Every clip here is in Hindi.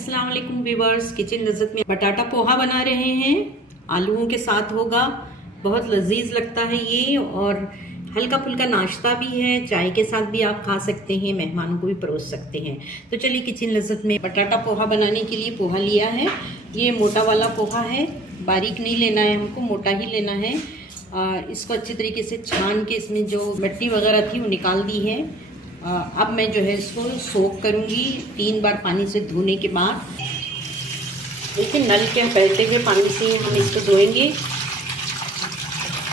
अस्सलाम वालेकुम व्यूअर्स, किचन लज़्ज़त में बटाटा पोहा बना रहे हैं। आलूओं के साथ होगा, बहुत लजीज लगता है ये और हल्का फुल्का नाश्ता भी है। चाय के साथ भी आप खा सकते हैं, मेहमानों को भी परोस सकते हैं। तो चलिए किचन लज़्ज़त में बटाटा पोहा बनाने के लिए पोहा लिया है। ये मोटा वाला पोहा है, बारीक नहीं लेना है, हमको मोटा ही लेना है। इसको अच्छी तरीके से छान के इसमें जो मिट्टी वगैरह थी वो निकाल दी है। अब मैं जो है इसको सोक करूँगी 3 बार पानी से धोने के बाद। देखिए नल के बहते हुए पानी से हम इसको धोएंगे।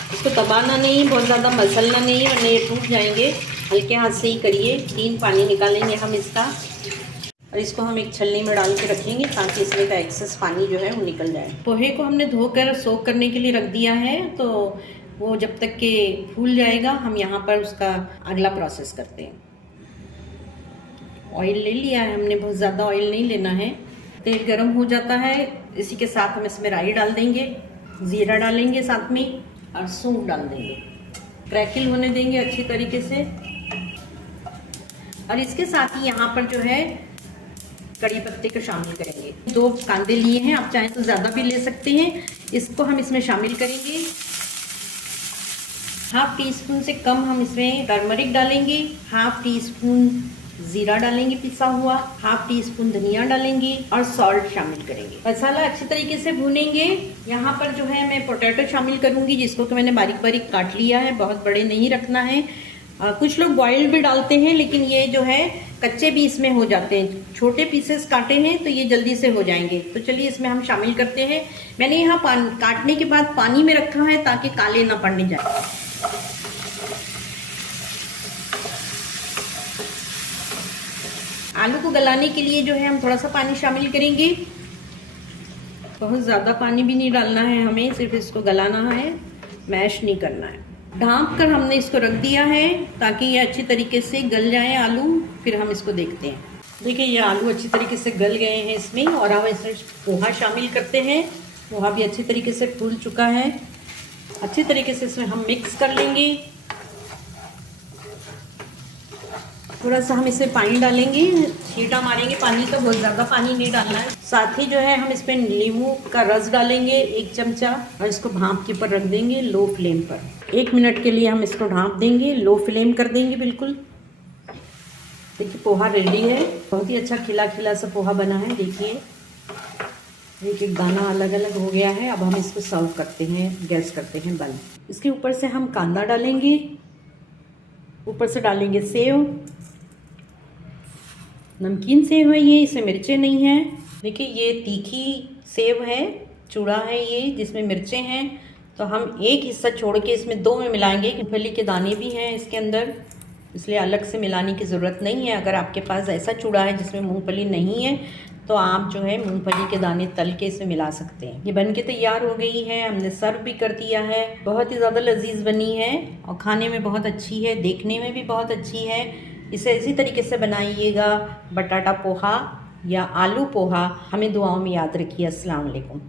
इसको दबाना नहीं, बहुत ज़्यादा मसलना नहीं वरना ये टूट जाएंगे। हल्के हाथ से ही करिए। 3 पानी निकालेंगे हम इसका और इसको हम एक छलनी में डाल के रखेंगे ताकि इसमें का एक्सेस पानी जो है वो निकल जाए। पोहे को हमने धोकर सोक करने के लिए रख दिया है, तो वो जब तक के फूल जाएगा हम यहाँ पर उसका अगला प्रोसेस करते हैं। ऑयल ले लिया है हमने, बहुत ज़्यादा ऑयल नहीं लेना है। तेल गरम हो जाता है, इसी के साथ हम इसमें राई डाल देंगे, ज़ीरा डालेंगे साथ में और सौंफ डाल देंगे। क्रैकल होने देंगे अच्छी तरीके से। और इसके साथ ही यहाँ पर जो है कड़ी पत्ते को शामिल करेंगे। 2 कांदे लिए हैं, आप चाहें तो ज़्यादा भी ले सकते हैं। इसको हम इसमें शामिल करेंगे। 1/2 टीस्पून से कम हम इसमें टर्मरिक डालेंगे, 1/2 टीस्पून जीरा डालेंगे पिसा हुआ, 1/2 टीस्पून धनिया डालेंगे और सॉल्ट शामिल करेंगे। मसाला अच्छी तरीके से भूनेंगे। यहाँ पर जो है मैं पोटैटो शामिल करूँगी, जिसको कि मैंने बारीक बारीक काट लिया है, बहुत बड़े नहीं रखना है। कुछ लोग बॉइल्ड भी डालते हैं, लेकिन ये जो है कच्चे भी इसमें हो जाते हैं। छोटे पीसेस काटे हैं तो ये जल्दी से हो जाएंगे। तो चलिए इसमें हम शामिल करते हैं। मैंने यहाँ काटने के बाद पानी में रखा है ताकि काले ना पड़ने जाए। आलू को गलाने के लिए जो है हम थोड़ा सा पानी शामिल करेंगे। बहुत ज़्यादा पानी भी नहीं डालना है हमें, सिर्फ इसको गलाना है, मैश नहीं करना है। ढाँप कर हमने इसको रख दिया है ताकि ये अच्छी तरीके से गल जाए आलू। फिर हम इसको देखते हैं। देखिए ये आलू अच्छी तरीके से गल गए हैं इसमें, और हम इसमें पोहा शामिल करते हैं। पोहा भी अच्छी तरीके से फूल चुका है। अच्छी तरीके से इसमें हम मिक्स कर लेंगे। थोड़ा सा हम इसमें पानी डालेंगे, छींटा मारेंगे पानी का, बहुत ज़्यादा पानी नहीं डालना है। साथ ही जो है हम इसमें नींबू का रस डालेंगे 1 चमचा और इसको भाप के ऊपर रख देंगे लो फ्लेम पर। 1 मिनट के लिए हम इसको ढाँप देंगे, लो फ्लेम कर देंगे बिल्कुल। देखिए पोहा रेडी है, बहुत ही अच्छा खिला खिला सा पोहा बना है। देखिए एक दाना अलग अलग हो गया है। अब हम इसको सर्व करते हैं, गैस करते हैं बंद। इसके ऊपर से हम कांदा डालेंगे, ऊपर से डालेंगे सेव। नमकीन सेव है ये, इसमें मिर्चें नहीं हैं। देखिए ये तीखी सेव है, चूड़ा है ये जिसमें मिर्चें हैं। तो हम एक हिस्सा छोड़ के इसमें 2 में मिलाएंगे। मूंगफली के दाने भी हैं इसके अंदर, इसलिए अलग से मिलाने की ज़रूरत नहीं है। अगर आपके पास ऐसा चूड़ा है जिसमें मूंगफली नहीं है तो आप जो है मूंगफली के दाने तल के इसमें मिला सकते हैं। ये बनके तैयार हो गई है, हमने सर्व भी कर दिया है। बहुत ही ज़्यादा लजीज बनी है और खाने में बहुत अच्छी है, देखने में भी बहुत अच्छी है। इसे इसी तरीके से बनाइएगा, बटाटा पोहा या आलू पोहा। हमें दुआओं में याद रखिए। अस्सलाम वालेकुम।